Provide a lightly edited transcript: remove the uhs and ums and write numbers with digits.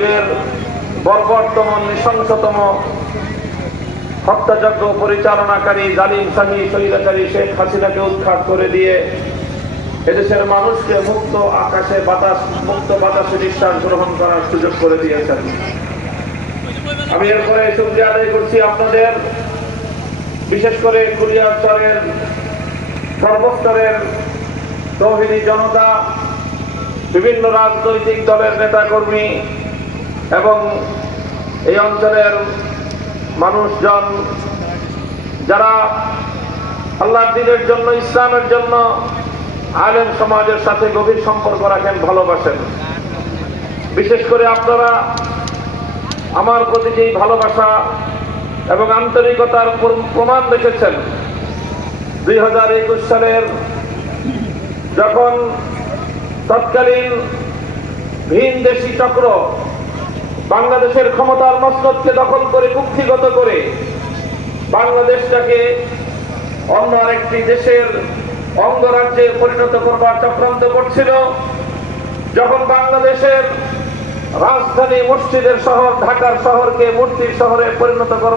যুগের বর্বরতম নৃশংসতম হত্যাযজ্ঞ পরিচালনাকারী জালিম শাহী স্বৈরাচারী শেখ হাসিনাকে উৎখাত করে দিয়ে এদেশের মানুষকে মুক্ত বাতাসে নিঃশ্বাস গ্রহণ করার সুযোগ করে দিয়েছেন। আমি এরপরে শুকরিয়া আদায় করছি আপনাদের, বিশেষ করে কুলিয়ারচরের সর্বস্তরের তৌহিদি জনতা, বিভিন্ন রাজনৈতিক দলের নেতাকর্মী এবং এই অঞ্চলের মানুষজন যারা আল্লাহর দ্বীনের জন্য, ইসলামের জন্য আলেম সমাজের সাথে গভীর সম্পর্ক রাখেন, ভালোবাসেন। বিশেষ করে আপনারা আমার প্রতি যেই ভালোবাসা এবং আন্তরিকতার প্রমাণ রেখেছেন 2021 সালের যখন তৎকালীন ভিনদেশী চক্র বাংলাদেশের ক্ষমতার মসনদকে দখল করে কুক্ষিগত করে বাংলাদেশটাকে অন্য আরেকটি দেশের অঙ্গরাজ্যে পরিণত করবার চক্রান্ত করছিল, যখন বাংলাদেশের রাজধানী মসজিদের শহর ঢাকার শহরকে মূর্তির শহরে পরিণত করবার